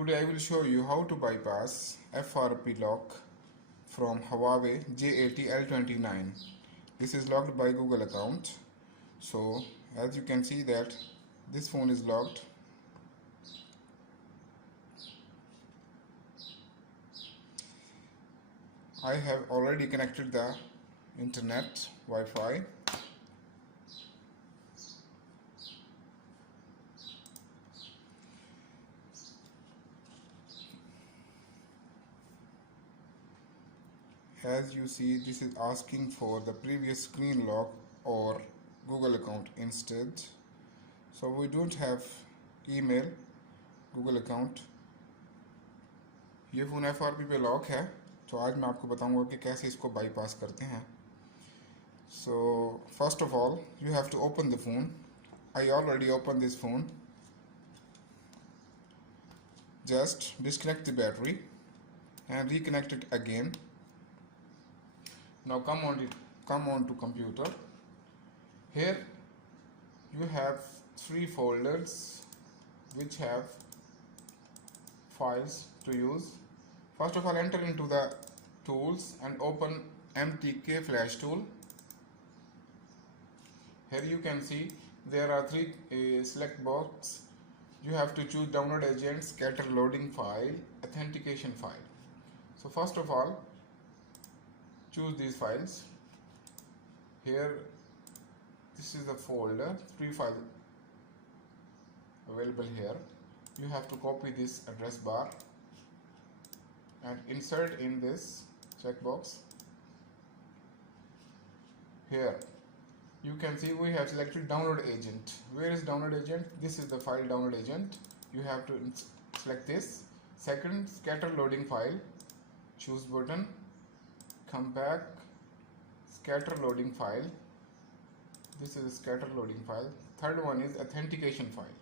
Today I will show you how to bypass FRP lock from Huawei J80L29. This is locked by Google account. So as you can see that this phone is locked. I have already connected the internet Wi-Fi. As you see, this is asking for the previous screen lock or Google account instead. So we don't have email, Google account. ये phone FRP पे lock है, तो आज मैं आपको बताऊंगा कि कैसे इसको बाईपास करते हैं. So first of all, you have to open the phone. I already opened this phone. Just disconnect the battery and reconnect it again. Now come on to computer. Here you have 3 folders which have files to use. First of all, enter into the tools and open MTK flash tool. Here you can see there are 3 select box. You have to choose download agent, scatter loading file, authentication file. So first of all, choose these files. Here this is the folder, 3 files available here. You have to copy this address bar and insert in this checkbox. Here you can see we have selected download agent. Where is download agent? This is the file download agent. You have to select this. Second, scatter loading file. Choose button. Come back. Scatter loading file. This is a scatter loading file. Third one is authentication file.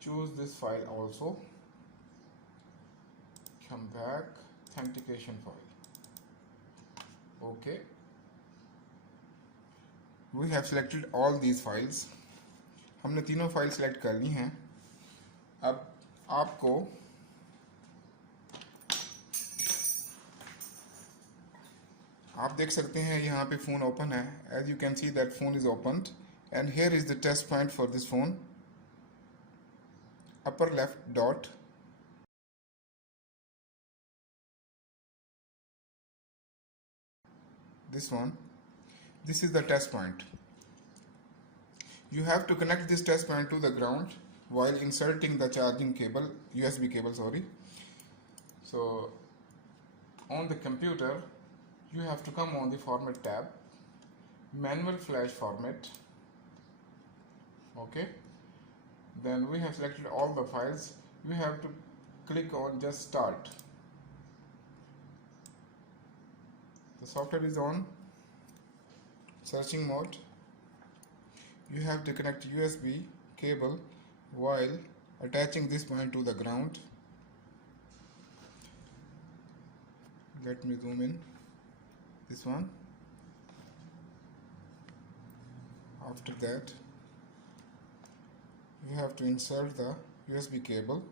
Choose this file also. Come back. Authentication file. Okay. We have selected all these files. हमने तीनों file select कर ली हैं. अब आपको आप देख सकते हैं यहाँ पे फ़ोन ओपन है. As you can see that phone is opened and here is the test point for this phone. Upper left dot. This one. This is the test point. You have to connect this test point to the ground while inserting the charging cable, USB cable, sorry. So on the computer, you have to come on the format tab, manual flash format. Okay. Then we have selected all the files. You have to click on just start. The software is on. Searching mode. You have to connect USB cable while attaching this point to the ground. Let me zoom in. This one. After that, you have to insert the USB cable.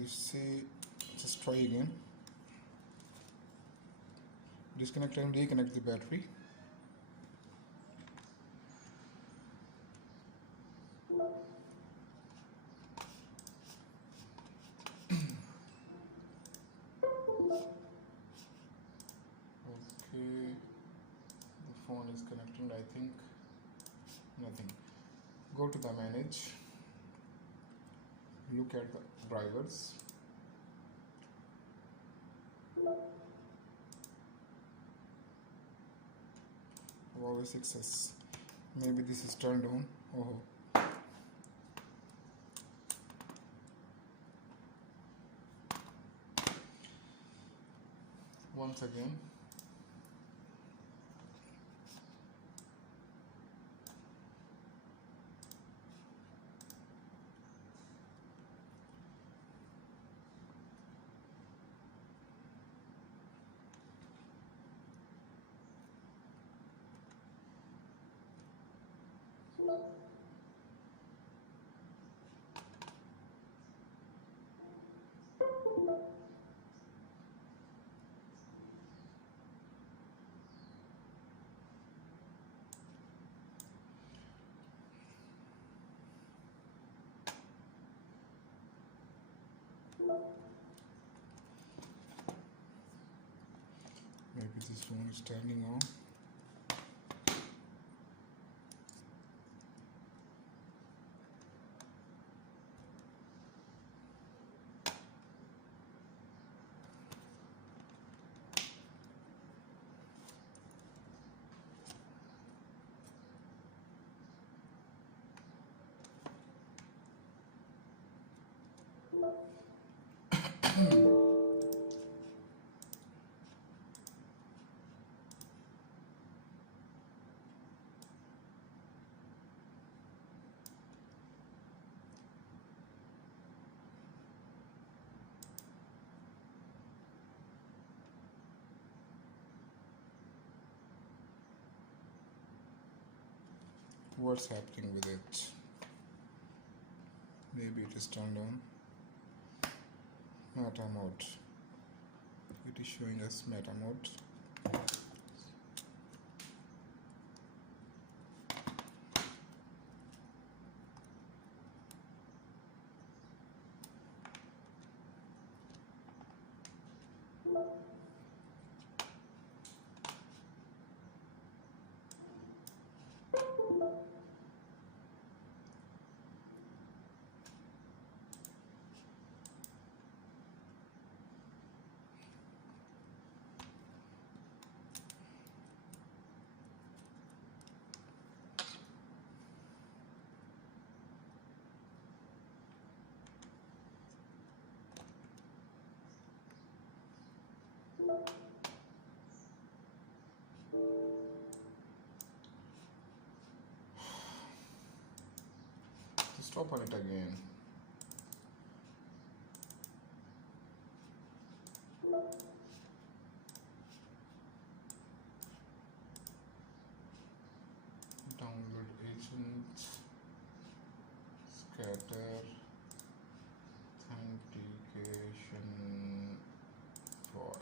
You see, just try again. Disconnect and reconnect the battery. Okay, the phone is connecting, I think. Nothing. Go to the manage. Look at the drivers. Huawei 6S. Maybe this is turned on. Oh. Once again. Maybe this phone is turning on. What's happening with it? Maybe it is turned on. Meta mode. It is showing us meta mode. Stop on it again. Download agent, scatter, authentication for.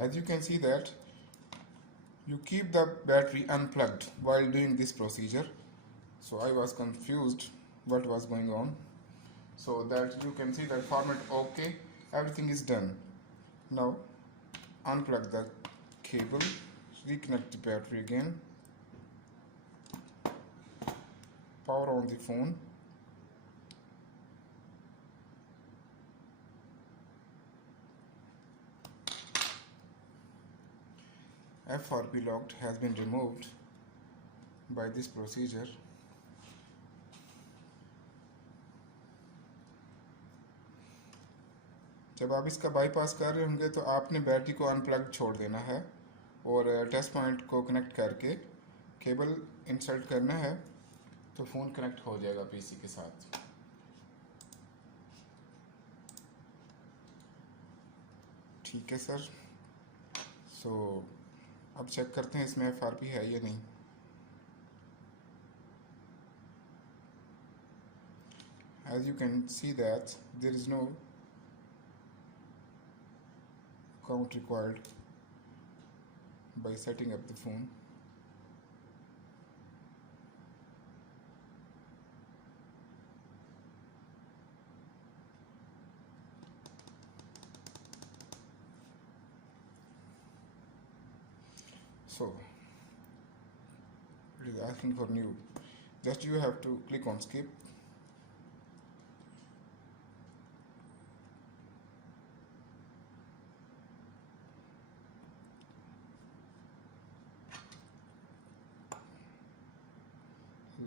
As you can see that you keep the battery unplugged while doing this procedure. So I was confused what was going on. So that you can see that format OK, everything is done. Now unplug the cable, reconnect the battery again, power on the phone. FRP lock has been removed by this procedure. जब आप इसका bypass कर रहे होंगे तो आपने battery को unplug छोड़ देना है और टेस्ट पॉइंट को कनेक्ट करके केबल इंसर्ट करना है तो फ़ोन कनेक्ट हो जाएगा पीसी के साथ। ठीक है सर। सो अब चेक करते हैं इसमें एफआरपी है या नहीं। As you can see that there is no count required by setting up the phone. So it is asking for new. Just you have to click on skip.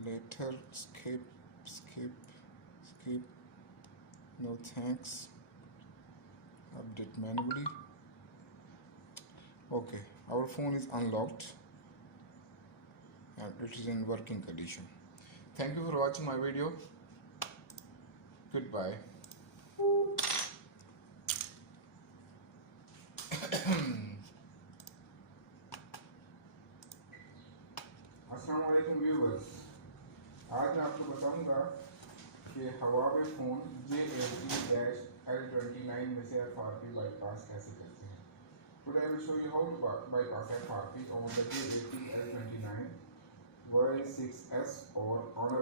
later, skip, no thanks, update manually. Okay, our phone is unlocked and it is in working condition. Thank you for watching my video. Goodbye. अस्सलाम वालेकुम viewers, आज मैं आपको बताऊंगा कि Huawei phone J80-L29 में से FRP bypass कैसे करते हैं. Today I will show you how to bypass FRP on the J80-L29 Y6S or on a